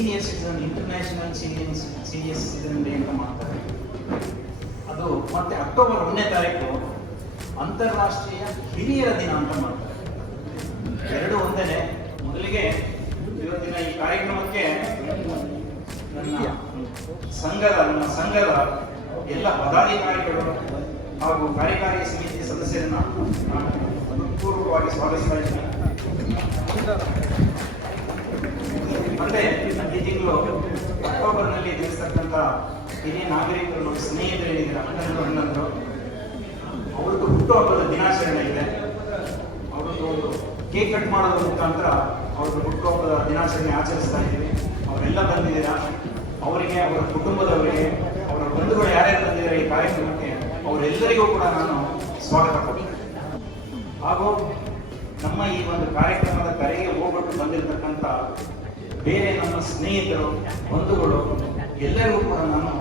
Senior citizen international senior citizen day ಅಂತ ಮಾಡ್ತಾರೆ. ಅದು ಮತ್ತೆ ಅಕ್ಟೋಬರ್ 1ನೇ ತಾರೀಕು ಅಂತಾರಾಷ್ಟ್ರೀಯ ಹಿರಿಯರ ದಿನ ಅಂತ ಮಾಡ್ತಾರೆ. ಎರಡು ಒಂದೇ. ಮೊದಲಿಗೆ ಇವತ್ತಿನ ಈ ಕಾರ್ಯಕ್ರಮಕ್ಕೆ ನಮ್ಮ ಸಂಘದ ಎಲ್ಲ ಪದಾಧಿಕಾರಿಗಳು ಹಾಗೂ ಕಾರ್ಯಕಾರಿ ಸಮಿತಿ ಸದಸ್ಯರನ್ನ ಪೂರ್ವಕವಾಗಿ ಸ್ವಾಗತಿಸ್ತಾ ಇದ್ದೀನಿ. ಮತ್ತೆ ಈ ತಿಂಗಳು ಅಕ್ಟೋಬರ್ನಲ್ಲಿ ತಿಳಿಸ್ತಕ್ಕಂಥ ಹಿರಿಯ ನಾಗರಿಕರು ಸ್ನೇಹಿತರೇನಿದ್ದಾರೆ ಅಣ್ಣಂದ್ರು ಅಣ್ಣಂದ್ರು ಅವ್ರದ್ದು ಹುಟ್ಟುಹಬ್ಬದ ದಿನಾಚರಣೆ ಇದೆ. ಅವ್ರದ್ದು ಒಂದು ಕೇಕ್ ಕಟ್ ಮಾಡೋದ್ರ ಮುಖಾಂತರ ಅವ್ರದ್ದು ಹುಟ್ಟುಹಬ್ಬದ ದಿನಾಚರಣೆ ಆಚರಿಸ್ತಾ ಇದ್ದೀವಿ. ಅವರೆಲ್ಲ ಬಂದಿದ್ದೀರಾ. ಅವರಿಗೆ, ಅವರ ಕುಟುಂಬದವರಿಗೆ, ಅವರ ಬಂಧುಗಳು ಯಾರ್ಯಾರು ಬಂದಿದ್ದಾರೆ ಈ ಕಾರ್ಯಕ್ರಮಕ್ಕೆ ಅವರೆಲ್ಲರಿಗೂ ಕೂಡ ನಾನು ಸ್ವಾಗತ ಕೊಡ್ತೀನಿ. ಹಾಗೂ ನಮ್ಮ ಈ ಒಂದು ಕಾರ್ಯಕ್ರಮದ ಕರೆಗೆ ಹೋಗ್ಬಿಟ್ಟು ಬಂದಿರತಕ್ಕಂಥ ಬೇರೆ ನಮ್ಮ ಸ್ನೇಹಿತರು, ಬಂಧುಗಳು ಎಲ್ಲರಿಗೂ ಕೂಡ ನಾನು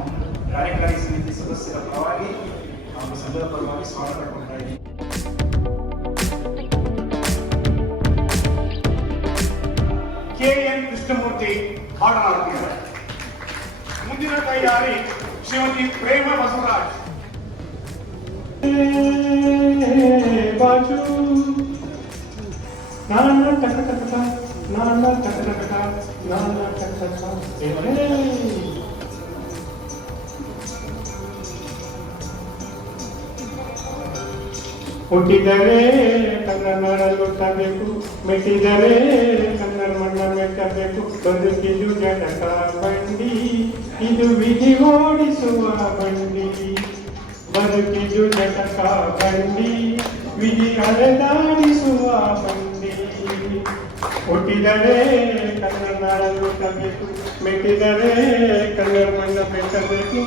ಕಾರ್ಯಕಾರಿ ಸಮಿತಿ ಸದಸ್ಯರ ಪರವಾಗಿ ನಮ್ಮ ಸಂಘದ ಪರವಾಗಿ ಸ್ವಾಗತ ಕೊಡ್ತಾ ಇದ್ದೀನಿ. KN ಕೃಷ್ಣಮೂರ್ತಿ ಮಾತನಾಡುತ್ತಿದ್ದಾರೆ. ಮುಂದಿನ ತಯಾರಿ ಶ್ರೀಮತಿ ಪ್ರೇಮ ಬಸವರಾಜ್. ಬಾಜು ನಾನ ಟಕ ಟಕ ನಾನ ಟಕ ಟಕ ನಾನ ಟಕ ಟಕ ಹುಟ್ಟಿದರೆ ಕನ್ನಡ ಹುಟ್ಟಬೇಕು, ಮೆಟ್ಟಿದರೆ ಕನ್ನಡ ಮಣ್ಣ ಮೆಟ್ಟಬೇಕು. ಬದುಕಿದು ಜಟಕ ಬಂಡಿ, ಇದು ವಿಧಿ ಓಡಿಸುವ ಬಂಡಿ. ಬದುಕಿದು ಜಟಕ ಬಂಡಿ, ವಿಧಿ ಅಲೆದಾಡಿಸುವ ಬಂಡಿ. ಹುಟ್ಟಿದರೆ ಕನ್ನಡ ಹುಟ್ಟಬೇಕು, ಮೆಟ್ಟಿದರೆ ಕನ್ನಡ ಮಣ್ಣ ಮೆಟ್ಟಬೇಕು.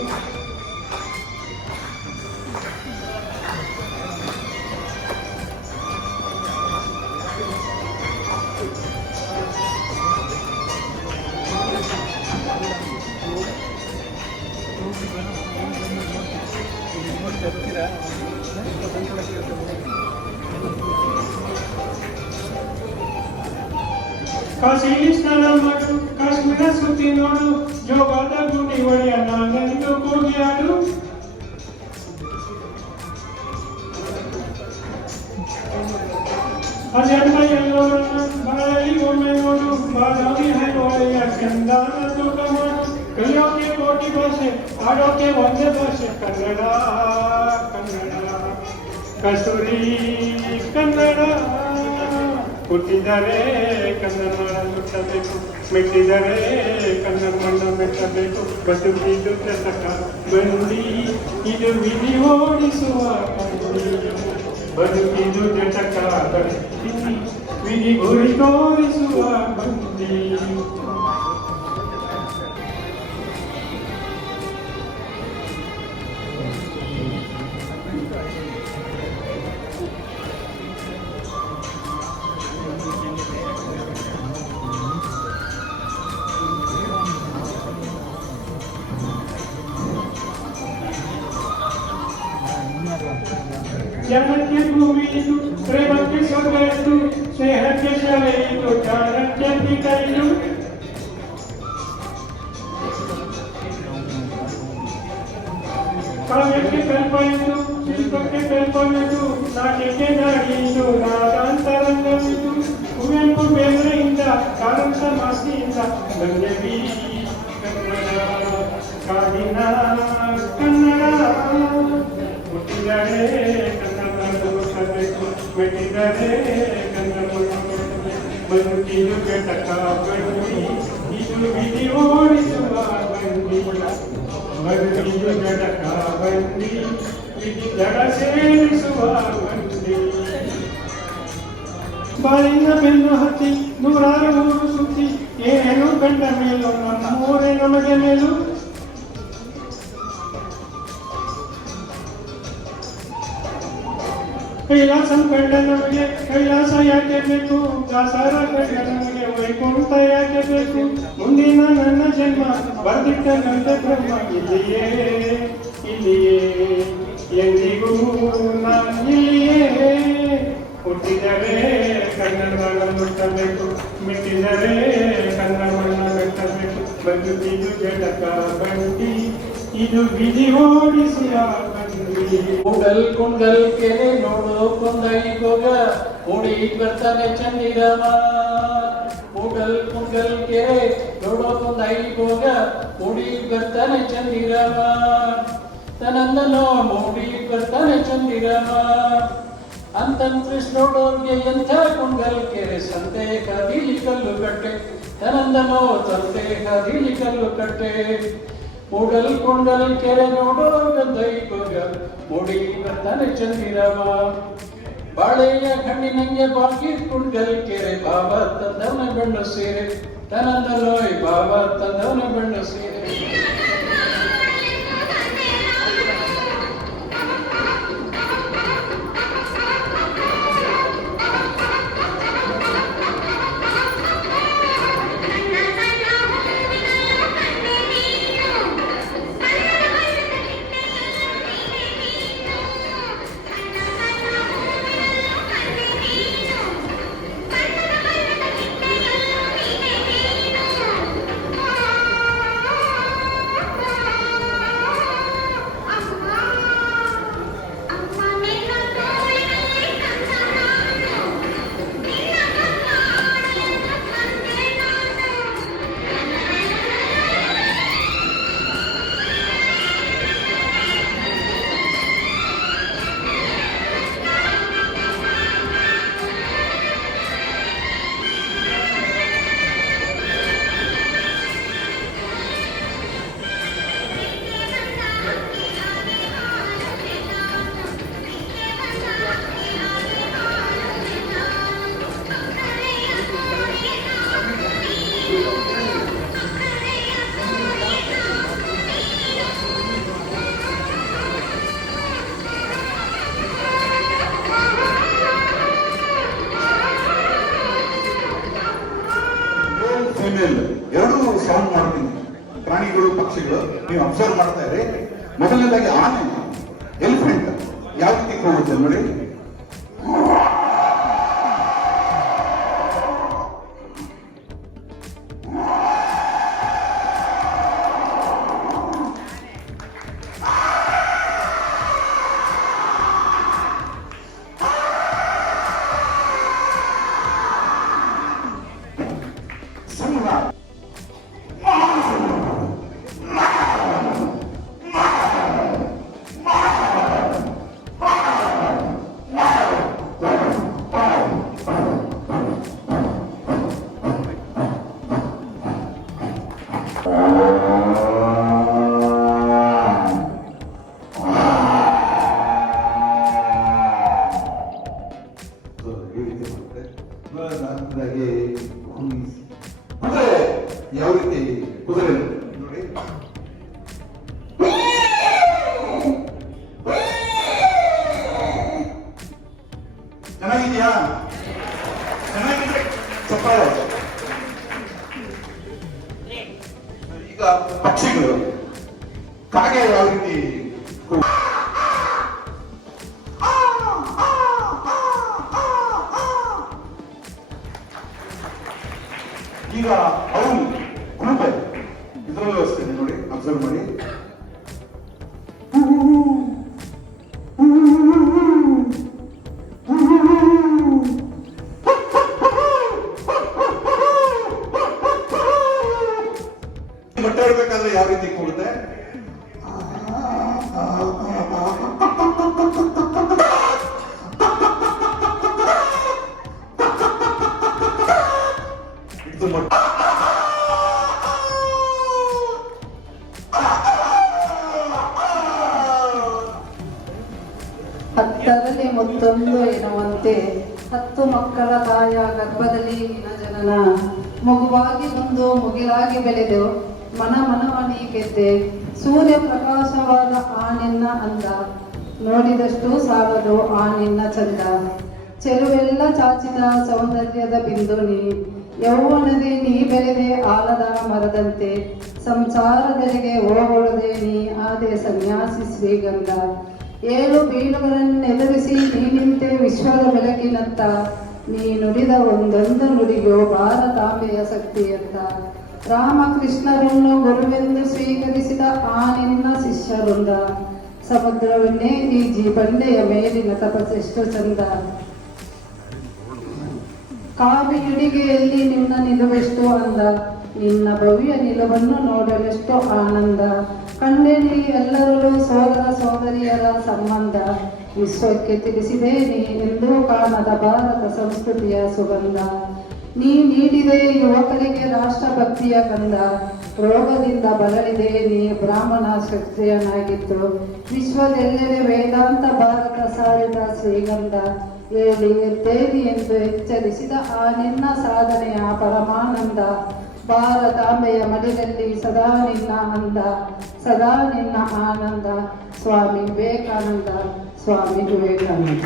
ಕಾಶಿ ಸ್ನಾನ ಮಾಡು, ಕಾಶ್ಮೀರ ಸುತ್ತಿ ನೋಡು, ಜೋಗದ ಗುಂಡಿ ಒಡೆಯ ನಾನೆಂದು ಕೂಗಿ ಆಡು. ಅಜಂತ ಎಲ್ಲೋರನ್ನ ಬಾಳಿ ಒಮ್ಮೆ ನೋಡು, ಬಾದಾಮಿ ಹೈವಳೆಯ ಚಂದಾನ ತೂಕ ಮಾಡು. ಕಲಿಯೋಕೆ ಕೋಟಿ ಭಾಷೆ, ಆಡೋಕೆ ಒಂದೇ ಭಾಷೆ ಕನ್ನಡ. ಕನ್ನಡ ಕಸ್ತೂರಿ ಕನ್ನಡ. ಹುಟ್ಟಿದರೆ ಕನ್ನಡ ಮಣ್ಣ ಮುಟ್ಟಬೇಕು, ಮೆಟ್ಟಿದರೆ ಕನ್ನಡ ಮಣ್ಣ ಮೆಟ್ಟಬೇಕು. ಬದುಕಿದು ಜಟಕ ಬಂಡಿ, ಇದು ವಿಧಿ ಓಡಿಸುವ ಬಂಡಿ. ಬದುಕಿದು ಜಟಕ ಬಂಡಿ, ವಿಧಿ ಗುರಿ ತೋರಿಸುವ ಬಂಡಿ. ಜನಕ್ಕೆ ಭೂಮಿ ಇದು, ಪ್ರೇಮಕ್ಕೆ ಸ್ವರ್ಗ ಇದು, ಸ್ನೇಹಕ್ಕೆ ಶಾಲೆ ಇದು, ಜ್ಞಾನಕ್ಕೆ ಪೀಠ ಇದು. ಕಾವ್ಯಕ್ಕೆ ಕಲ್ಪ ಇದು, ಶಿಲ್ಪಕ್ಕೆ ಕಲ್ಪವಿದು, ನಾಟ್ಯಕ್ಕೆ ನಾಡಿ ಇದು, ನಾಗಾಂತರಂಗವಿದು. ಕುವೆಂಪು ಬೇಂದ್ರೆಯಿಂದ, ಕಾರಂತ ಮಾಸ್ತಿಯಿಂದ ಗಂಗೆಬಿ ಕನ್ನಡ, ಕಾಡಿನ ಕನ್ನಡ. ಹುಟ್ಟಿದರೆ ಮೆಟ್ಟಿದರೆ ಕನ್ನಡ ಮಣ್ಣ ಮೆಟ್ಟಬೇಕು. ಬದುಕಿದು ಜಟಕ ಬಂಡಿ, ಇದು ವಿಧಿ ಓಡಿಸುವ ಬಂಡಿ. ಬದುಕಿದು ಜಟಕ ಬಂಡಿ, ವಿಧಿ ಜಡ ಸೇರಿಸುವ ಬಂಡಿ. ಬಾಳಿನ ಬೆನ್ನು ಹತ್ತಿ ನೂರಾರು ಊರು ಸುತ್ತಿ, ಏನು ಕಂಡ ಮೇಲು ನಮ್ಮೂರೇ ನಮಗೆ ಮೇಲು. ಕೈಲಾಸ ಕಂಡ ನಮಗೆ ಕೈಲಾಸ ಯಾಕೆ ಬೇಕು, ದಾಸರ ಕಂಡ ನಮಗೆ ವೈಕುಂಠ ಯಾಕೆ ಬೇಕು. ಮುಂದಿನ ನನ್ನ ಜನ್ಮ ಬರ್ದಿಟ್ಟ ಗಂಧ ಬ್ರಹ್ಮ ಇಲ್ಲಿಯೇ, ಇಲ್ಲಿಯೇ ಎಂದಿಗೂ ನಾನಿಲ್ಲಿಯೇ. ಹುಟ್ಟಿದರೆ ಕನ್ನಡ ಮಣ್ಣ ಮುಟ್ಟಬೇಕು, ಮೆಟ್ಟಿದರೆ ಕನ್ನಡ ಮಣ್ಣ ಮೆಟ್ಟಬೇಕು. ಬದುಕಿದು ಜಟಕ ಬಂಡಿ ಇದು ವಿಧಿ ಓಡಿಸುವ ಬಂಡಿ. ಕೂಡಲ್ ಕುಂಡಲ್ ಕೆರೆ ನೋಡು ಕೊಂದೈ ಹೋಗ ಓಡಿ ಬರ್ತಾನೆ ಚಂದಿರಮ. ಕೂಡಲ್ ಕುಂಡಲ್ ಕೆರೆ ನೋಡು ಕೊಂದೈ ಹೋಗ ಓಡಿ ಬರ್ತಾನೆ ಚಂದಿರಮ. ತನಂದನೋ ಮೂಡಿ ಬರ್ತಾನೆ ಚಂದಿರಮ. ಅಂತಂತ್ರಿಸ್ ನೋಡೋರ್ಗೆ ಎಂಥ ಕುಂಡಲ್ ಕೆರೆ ಸಂತೆ ಕದೀಲಿ ಕಲ್ಲು ಕಟ್ಟೆ. ತನಂದನೋ ತಂತೆ ಕದೀಲಿ ಕಲ್ಲು ಕಟ್ಟೆ. ಕೂಡಲ್ ಕುಂಡಲ್ ಕೆರೆ ನೋಡೋ ಗಂಧೈಗೋಗ ಮೂಡಿ ಬರ್ತಾನೆ ಚಂದಿರಮ. ಬಾಳೆಯ ಕಣ್ಣಿನಂಗೆ ಬಾಗಿ ಕುಂಡಲ್ ಕೆರೆ ಬಾಬ ತಂದವನ ಬಣ್ಣ ಸೀರೆ. ತನಂದನೋಯ್ ಬಾಬ ತಂದವನ ಬಣ್ಣ ಸೀರೆ. ಫಿಮೇಲ್ ಎರಡೂ ಸೌಂಡ್ ಮಾಡ್ತೀನಿ. ಪ್ರಾಣಿಗಳು ಪಕ್ಷಿಗಳು ನೀವು ಅಬ್ಸರ್ವ್ ಮಾಡ್ತಾ ಇರಿ. ಮೊದಲನೇದಾಗಿ ಆನೆ ಎಲಿಫೆಂಟ್ ಯಾವ ರೀತಿ ಹೋಗುತ್ತೆ ನೋಡಿ. ಕುದುರೆ ಯಾವ ರೀತಿ ಕುದುರೆ ನೋಡಿ. ಚೆನ್ನಾಗಿದ್ಯಾ? ಚೆನ್ನಾಗಿದ್ರೆ ಚಪ್ಪಾಳೆ. ಈಗ ಪಕ್ಷಿಗಳು ಕಾಗೆ ಯಾವ ರೀತಿ ಈಗ ಅವನು ಗುಂಪೆ ಇದರಲ್ಲೂ ಅಷ್ಟೇ ನೋಡಿ, ಅಬ್ಸರ್ವ್ ಮಾಡಿ. ಮಟ್ಟಾಡ್ಬೇಕಾದ್ರೆ ಯಾವ ರೀತಿ ಕೂಡುತ್ತೆ? ಹತ್ತರಲ್ಲಿ ಮತ್ತೊಂದು ಎನ್ನುವಂತೆ 10 ಮಕ್ಕಳ ತಾಯ ಗರ್ಭದಲ್ಲಿ ನಿನ್ನ ಜನನ. ಮಗುವಾಗಿ ಬಂದು ಮುಗಿಲಾಗಿ ಬೆಳೆದು ಮನವನಿ ಗೆದ್ದೆ. ಸೂರ್ಯ ಪ್ರಕಾಶವಾದ ಆ ನಿನ್ನ ಅಂದ, ನೋಡಿದಷ್ಟು ಸಾಲದು ಆ ನಿನ್ನ ಚಂದ. ಚೆಲುವೆಲ್ಲ ಚಾಚಿದ ಸೌಂದರ್ಯದ ಬಿಂದು ನೀ. ಯೌವನದೇ ನೀ ಬೆಳೆದೆ ಆಲದ ಮರದಂತೆ. ಸಂಸಾರದೆಡೆಗೆ ಓಗೊಳದೆ ನೀ ಆದೆ ಸನ್ಯಾಸಿ ಶ್ರೀಗಂಧ. 7 ಬೀಳುಗಳನ್ನೆದುರಿಸಿ ನೀ ನಿಂತೆ ವಿಶ್ವದ ಬೆಳಕಿನತ್ತ. ನೀ ನುಡಿದ ಒಂದೊಂದು ನುಡಿಯೋ ಭಾರತಾಂಬೆಯ ಶಕ್ತಿಯಂತ. ರಾಮಕೃಷ್ಣರನ್ನು ಗುರುವೆಂದು ಸ್ವೀಕರಿಸಿದ ಆ ನಿನ್ನ ಶಿಷ್ಯರುಂದ. ಸಮುದ್ರವನ್ನೇ ಈಜಿ ಬಂಡೆಯ ಮೇಲಿನ ತಪಸ್ಸೆಷ್ಟು ಚಂದ. ಕಾವಿಯುಡಿಗೆಯಲ್ಲಿ ನಿನ್ನ ನಿಲುವೆಷ್ಟು ಅಂದ. ನಿನ್ನ ಭವ್ಯ ನಿಲುವನ್ನು ನೋಡಲೆಷ್ಟು ಆನಂದ. ಕಂಡೆನಿ ಎಲ್ಲರಲ್ಲೂ ಸೋದರ ಸೋದರಿಯರ ಸಂಬಂಧ. ವಿಶ್ವಕ್ಕೆ ತಿಳಿಸಿದೆ ನೀ ಎಂದೂ ಕಾಣದ ಭಾರತ ಸಂಸ್ಕೃತಿಯ ಸುಗಂಧ. ನೀ ನೀಡಿದೆ ಯುವಕರಿಗೆ ರಾಷ್ಟ್ರಭಕ್ತಿಯ ಕಂದ. ರೋಗದಿಂದ ಬಳಲಿದೆ ನೀ ಬ್ರಾಹ್ಮಣ ಕ್ಷತ್ರಿಯನಾಗಿದ್ದು. ವಿಶ್ವದೆಲ್ಲೆಡೆ ವೇದಾಂತ ಭಾರತ ಸಾರಿದ ಶ್ರೀಗಂಧ. ಏಳಿ ಎದ್ದೇಳಿ ಎಂದು ಎಚ್ಚರಿಸಿದ ಆ ನಿನ್ನ ಸಾಧನೆಯ ಪರಮಾನಂದ. ಭಾರತಾಂಬೆಯ ಮಡಿಲಲ್ಲಿ ಸದಾ ನಿನ್ನ ಅಂದ, ಸದಾ ನಿನ್ನ ಆನಂದ. ಸ್ವಾಮಿ ವಿವೇಕಾನಂದ, ಸ್ವಾಮಿ ವಿವೇಕಾನಂದ.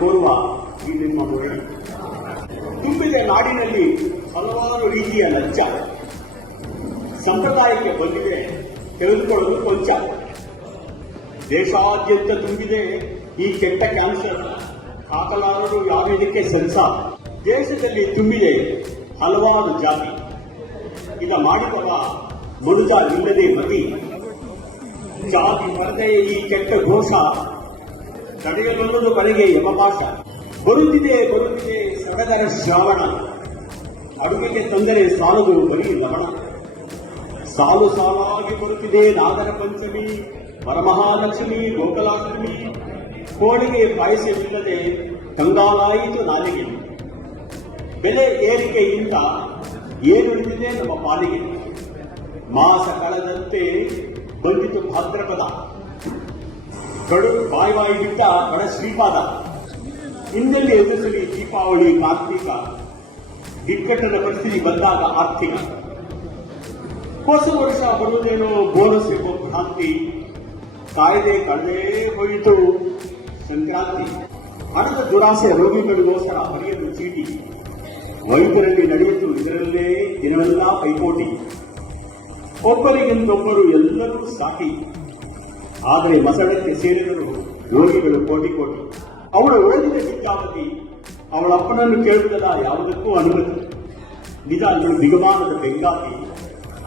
ಕೋರುವ ಈ ನಿಮ್ಮ ಮೊರೆ ತುಂಬಿದ ನಾಡಿನಲ್ಲಿ ಹಲವಾರು ರೀತಿಯ ಲಂಚ. ಸಂಪ್ರದಾಯಕ್ಕೆ ಬಂದಿದೆ ತೆಗೆದುಕೊಳ್ಳಲು ಕೊಂಚ. ದೇಶಾದ್ಯಂತ ತುಂಬಿದೆ ಈ ಕೆಟ್ಟ ಕ್ಯಾನ್ಸರ್. ಹಾಕಲಾರರು ಯಾರಿದಕ್ಕೆ ಸೆನ್ಸಾರ್. ದೇಶದಲ್ಲಿ ತುಂಬಿದೆ ಹಲವಾರು ಜಾತಿ. ಇದ ಮಾಡಿದವ ಮನುಜ ಇಲ್ಲದೆ ಮತಿ. ಜಾತಿ ಪರದೆಯ ಈ ಕೆಟ್ಟ ಘೋಷ ತಡೆಯಲೊಂದು ಕಡೆಗೆ ಯಮಪಾಶ. ಬರುತ್ತಿದೆ ಸಡಗರ ಶ್ರಾವಣ. ಅಡುಗೆಗೆ ತೊಂದರೆ ಸಾಲದು ಬರೀ ಲವಣ. ಸಾಲು ಸಾಲಾಗಿ ಬರುತ್ತಿದೆ ನಾಗರ ಪಂಚಮಿ, ವರಮಹಾಲಕ್ಷ್ಮಿ, ಗೋಕಲಾಷ್ಟಮಿ. ಹೋಳಿಗೆ ಪಾಯಸವಿಲ್ಲದೆ ಕಂಗಾಲಾಯಿತು ನಾಲಿಗೆ. ಬೆಲೆ ಏರಿಕೆಯಿಂದ ಏನುಳಿದಿದೆ ನಮ್ಮ ಪಾಲಿಗೆ. ಮಾಸ ಕಳೆದಂತೆ ಬಂದಿತು ಭಾದ್ರಪದ. ಕಡು ಬಾಯಿ ಬಿಟ್ಟ ಬಡ ಶ್ರೀಪಾದ. ಹಿಂದೆಲ್ಲಿ ಎದುರಿಸಲಿ ದೀಪಾವಳಿ ಕಾರ್ತಿಕ. ಇಕ್ಕಟ್ಟದ ಪರಿಸ್ಥಿತಿ ಬಂದಾಗ ಆರ್ಥಿಕ. ಹೊಸ ವರ್ಷ ಬರುವುದೇನೋ ಬೋನಸ್ ಎಂಬ ಭ್ರಾಂತಿ. ಕಾಯ್ದೆ ಕಳೆದೇ ಹೋಯಿತು ಸಂಕ್ರಾಂತಿ. ಹಣದ ದುರಾಸೆ ರೋಗಿಗಳಿಗೋಸ್ಕರ ಬರೆಯಲು ಚೀಟಿ. ವೈದ್ಯರಲ್ಲಿ ನಡೆಯಿತು ಇದರಲ್ಲೇ ದಿನವೆಲ್ಲ ಪೈಪೋಟಿ. ಒಬ್ಬರಿಗಿಂದೊಬ್ಬರು ಎಲ್ಲರೂ ಸಾಟಿ. ಆದರೆ ಮಸಣಕ್ಕೆ ಸೇರಿದರು ರೋಗಿಗಳು ಕೋಟಿ ಕೋಟಿ. ಅವಳು ಓದಿದ ವಿದ್ಯಾವತಿ ಅವಳ ಅಪ್ಪನನ್ನು ಕೇಳುವುದಲ್ಲ ಯಾವುದಕ್ಕೂ ಅನುಮತಿ. ನಿಜ ಅವಳು ಬಿಗಮಾನದ ಬೆಂಗಾತಿ.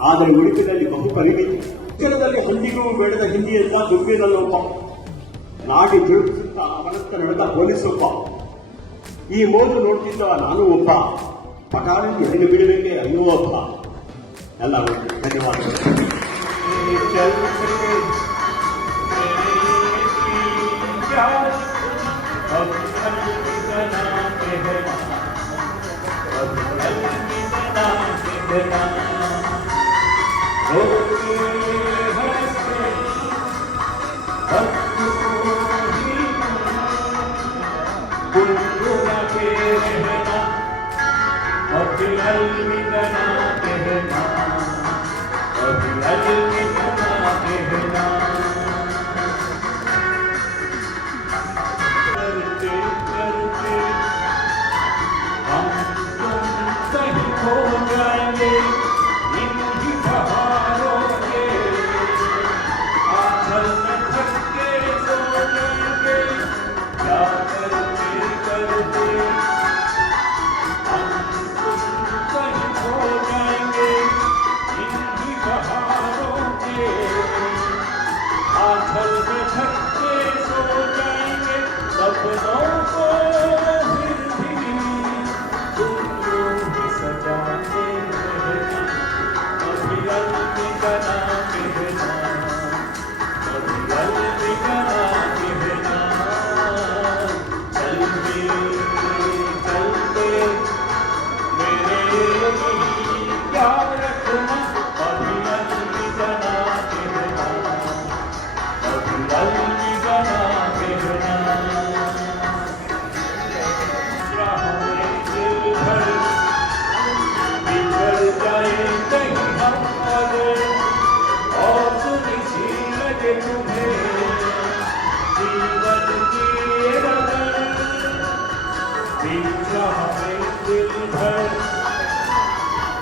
ಆದರೆ ಉಡುಪಿನಲ್ಲಿ ಬಹು ಪರಿಮಿತಿ. ಉತ್ತರದಲ್ಲಿ ಹಂದಿಗೂ ಬೆಳೆದ ಹಿಂದಿಯೆಲ್ಲ ದುಬ್ಬಿನಲ್ಲೊಬ್ಬ. ನಾಡಿ ಜುಳುಕಿಸುತ್ತಾ ಅವನತ್ತ ನಡೆದ ಪೊಲೀಸೊಬ್ಬ. ಈ ಮೋದು ನೋಡ್ತಿದ್ದ ನಾನು ಒಬ್ಬ. ಪಟಾಣಿ ಹೆಣ್ಣು ಬಿಡಬೇಕೆ ಅಯ್ಯೋ ಒಬ್ಬ. ಎಲ್ಲ ಧನ್ಯವಾದಗಳು.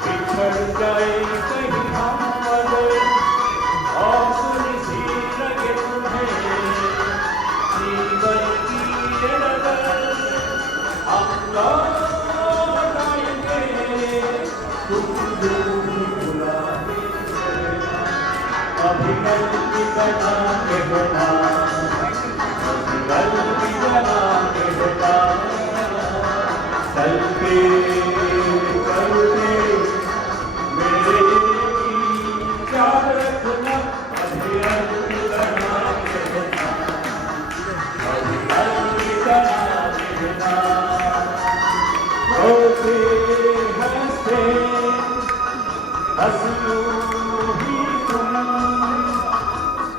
बिछड़ जाए कहीं हम मगर आंसू सी लगे तुम्हें जीवन की ये नजर हम लौट आएंगे तुम बुलाने अभी कल की बना के बना अभी कल की बना के बना चलते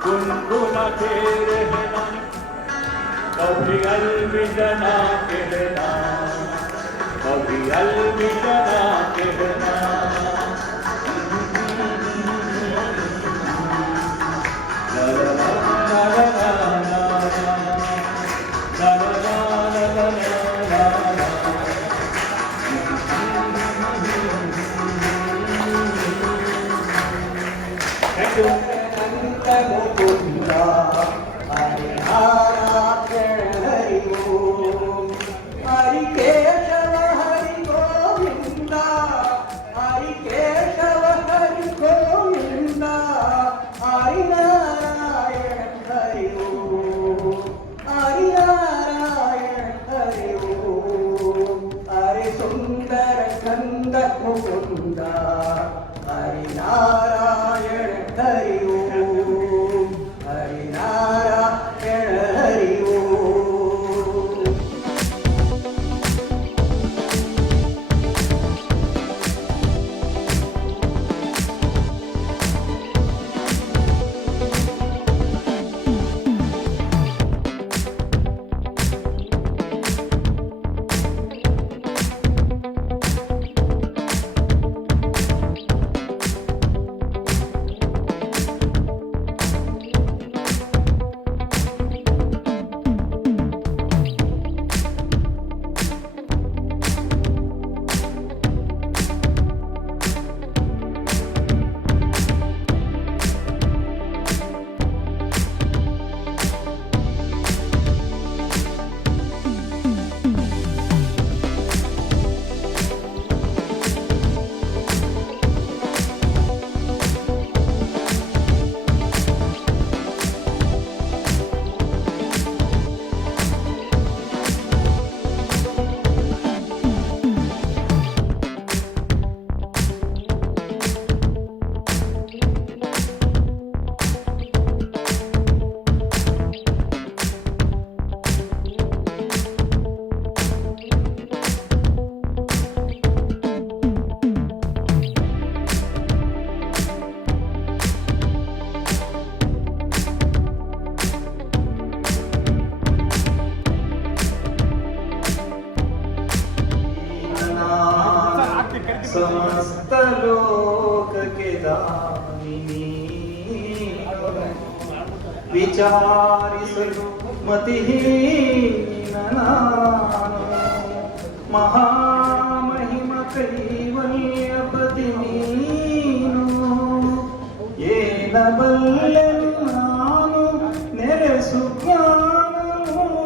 गुनगुनाते रहना कभी अलविदा कहना कभी अलविदा कहना Thank you. समस्त लोक के दामिनी विचारिसಲು मतिहीन ನಾನು ಮಹಾಮಹಿಮ ಕೈವಲ್ಯಪತಿ ನೀನು ಏನಬಲ್ಲೆನು ನಾನು ನೆರೆಸು ಜ್ಞಾನಮೂರ್ತಿ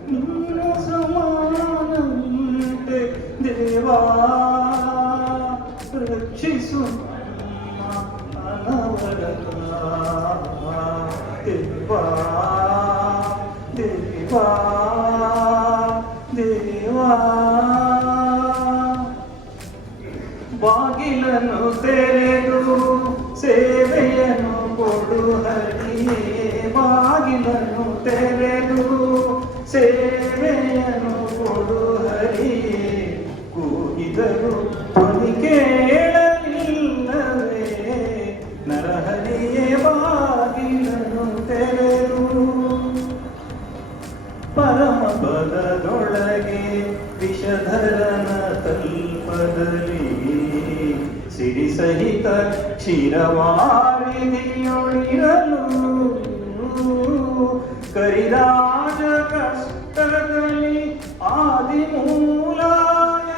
ನೀನು ಸಮಾನಂತೆ ದೇವಾ ರಕ್ಷಿಸು ಅನವರತ ದೇವಾ ದೇವಾ ದೇವಾ ಬಾಗಿಲನ್ನು ತೆರೆದು ಸೇವೆಯನ್ನು ಕೊಡು ಹರಿಯೇ ಬಾಗಿಲನ್ನು ತೆರೆದು ಸೇವೆಯನ್ನು ಕೊಡು ಹರಿಯೇ ಕೂಗಿದರು ಧ್ವನಿ ಕೇಳಲಿಲ್ಲವೇ ನರಹರಿಯೇ ಬಾಗಿಲನ್ನು ತೆರೆದು ಪರಮ ಪದದೊಳಗೆ ವಿಷಧರನ ತಲ್ಪದಲ್ಲಿ ಸಿರಿ ಸಹಿತ ಕ್ಷೀರವಾರಿದಿಯೊಳಿರಲು ಕರಿದಾದ ಕಷ್ಟದಲ್ಲಿ ಆದಿಮೂಲ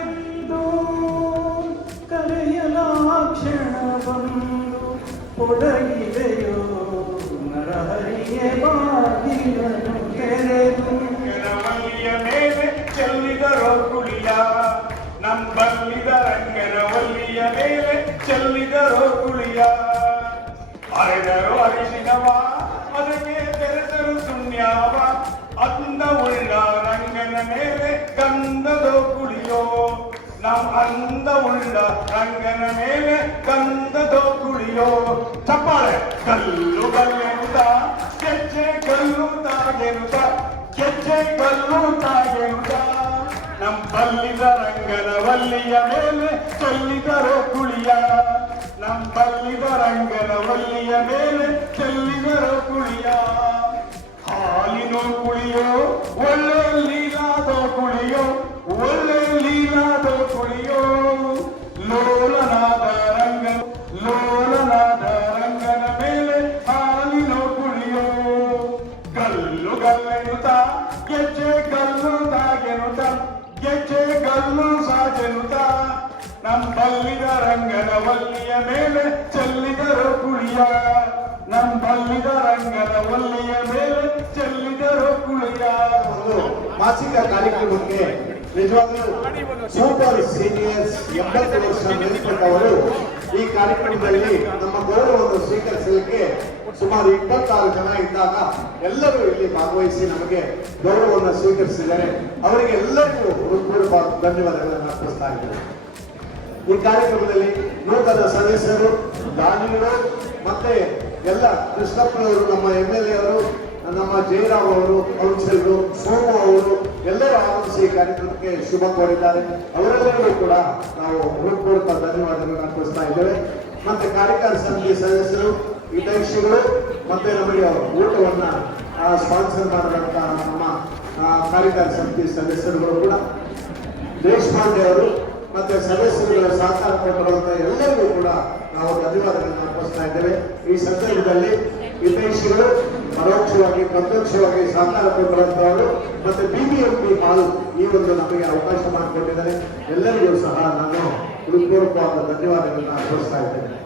ಎಂದು ಕರೆಯಲಾಕ್ಷಣ ಬಂದು ಒಡಗಿದೆಯೋ ನರಹರಿಯ ಬಾಗಿಲನ್ನು ತೆರೆದು ರಂಗನವಲ್ಲಿಯ ಮೇಲೆ ಚೆಲ್ಲಿದರೋ ಕುಳಿಯ ನಂಬಲ್ಲಿದ ರಂಗನವಲ್ಲಿಯ ಮೇಲೆ ಚೆಲ್ಲಿದರೋ ಕುಳಿಯ ಅರೆದರು ಅರಿಶಿನವ ಅದಕ್ಕೆ ಬೆರೆಸಲು ಸುಣ್ಯಾವ ಅಂದವುಳ್ಳ ರಂಗನ ಮೇಲೆ ಗಂಧದೋ ಕುಳಿಯೋ ಅಂದವುಳ್ಳ ರಂಗನ ಮೇಲೆ ಗಂಧದೋ ಕುಳಿಯೋ ಚಪ್ಪಾಳೆ ಕಲ್ಲು ಗಲ್ಲೆನುತ ಕೆಚ್ಚೆ ಕಲ್ಲು ತಾಗೆನುತ ಕೆಚ್ಚೆ ಕಲ್ಲು ತಾಗೆನುತ ಬಲ್ಲಿದ ರಂಗನವಲ್ಲಿಯ ಮೇಲೆ ಚೆಲ್ಲಿದರೋ ಕುಳಿಯ ಬಲ್ಲಿದ ರಂಗನವಲ್ಲಿಯ ಮೇಲೆ ಚೆಲ್ಲಿದರೋ ಕುಳಿಯ ಹಾಲಿನೋ ಕುಳಿಯೋ ಒಳ್ಳೆ ಲೀಲಾದೋ ಕುಳಿಯೋ ಒಳ್ಳೆ ಲೀಲಾದೋ ಕುಳಿಯೋ ಲೋಲನಾದ ರಂಗನ ಮೇಲೆ ಹಾಲಿನೋ ಕುಳಿಯೋ ಗಲ್ಲು ಗಲ್ಲೆನುತ ಗೆಜ್ಜೆ ಗಲ್ಲು ತಾಗೆನುತ ಗೆಜ್ಜೆ ಗಲ್ಲು ಸಾಗೆನುತ ಬಲ್ಲಿದ ರಂಗನವಲ್ಲಿಯ ಮೇಲೆ ಚೆಲ್ಲಿದರೋ ಕುಳಿಯ ಬಲ್ಲಿದ ರಂಗನವಲ್ಲಿಯ ಮೇಲೆ ಚೆಲ್ಲಿದರೋ ಕುಳಿಯ. ಮಾಸಿಕ ಕಾರ್ಯಕ್ರಮಕ್ಕೆ ನಿಜವಾಗ್ಲೂ ಸೂಪರ್ ಸೀನಿಯರ್ಸ್ 80 ವರ್ಷ ಮೇಲ್ಪಟ್ಟವರು ಈ ಕಾರ್ಯಕ್ರಮದಲ್ಲಿ ನಮ್ಮ ಗೌರವವನ್ನು ಸ್ವೀಕರಿಸಲಿಕ್ಕೆ ಸುಮಾರು 26 ಜನ ಇದ್ದಾಗ ಎಲ್ಲರೂ ಇಲ್ಲಿ ಭಾಗವಹಿಸಿ ನಮಗೆ ಗೌರವವನ್ನು ಸ್ವೀಕರಿಸಿದ್ದಾರೆ. ಅವರಿಗೆ ಎಲ್ಲರಿಗೂ ಹೃತ್ಪೂರ್ವಕ ಧನ್ಯವಾದಗಳನ್ನು ಅರ್ಪಿಸ್ತಾ ಇದ್ದೇವೆ. ಈ ಕಾರ್ಯಕ್ರಮದಲ್ಲಿ ನೂತನ ಸದಸ್ಯರು, ದಾನಿಗಳು ಮತ್ತೆ ಎಲ್ಲ ಕೃಷ್ಣಪ್ಪನವರು, ನಮ್ಮ MLA ಅವರು, ನಮ್ಮ ಜಯರಾಮ್ ಅವರು, ಕೌನ್ಸಿಲರು, ಸೋಮು ಅವರು ಎಲ್ಲರೂ ಆಗಮಿಸಿ ಈ ಕಾರ್ಯಕ್ರಮಕ್ಕೆ ಶುಭ ಕೋರಿದ್ದಾರೆ. ಅವರೆಲ್ಲರಿಗೂ ಕೂಡ ನಾವು ಹೃತ್ಪೂರ್ವಕ ಧನ್ಯವಾದಗಳನ್ನು ಅರ್ಪಿಸ್ತಾ ಇದ್ದೇವೆ. ಮತ್ತೆ ಕಾರ್ಯಕಾರಿ ಸಮಿತಿ ಸದಸ್ಯರು, ಹಿತೈಷಿಗಳು ಮತ್ತೆ ನಮಗೆ ಊಟವನ್ನ ಸ್ಪಾನ್ಸರ್ ಮಾಡಿದಂತಹ ನಮ್ಮ ಕಾರ್ಯಕಾರಿ ಸಮಿತಿ ಸದಸ್ಯರುಗಳು ಕೂಡ, ದೇಶಪಾಂಡೆ ಅವರು ಮತ್ತೆ ಸದಸ್ಯರುಗಳ ಸಹಕಾರ ಕೊಟ್ಟಿರುವಂತಹ ಎಲ್ಲರಿಗೂ ಕೂಡ ನಾವು ಧನ್ಯವಾದಗಳನ್ನು ಅರ್ಪಿಸ್ತಾ ಇದ್ದೇವೆ. ಈ ಸಂದರ್ಭದಲ್ಲಿ ಹಿತೈಷಿಗಳು ಪರೋಕ್ಷವಾಗಿ ಪ್ರತ್ಯಕ್ಷವಾಗಿ ಸಹಕಾರ ಕೊಟ್ಟಿರುವಂತಹವರು ಮತ್ತೆ BBMP ಹಾಲ್ ಈ ಒಂದು ನಮಗೆ ಅವಕಾಶ ಮಾಡಿಕೊಟ್ಟಿದ್ದಾರೆ. ಎಲ್ಲರಿಗೂ ಸಹ ನಾನು ಹೃತ್ಪೂರ್ವಕವಾದ ಧನ್ಯವಾದಗಳನ್ನು ಅರ್ಪಿಸ್ತಾ ಇದ್ದೇನೆ.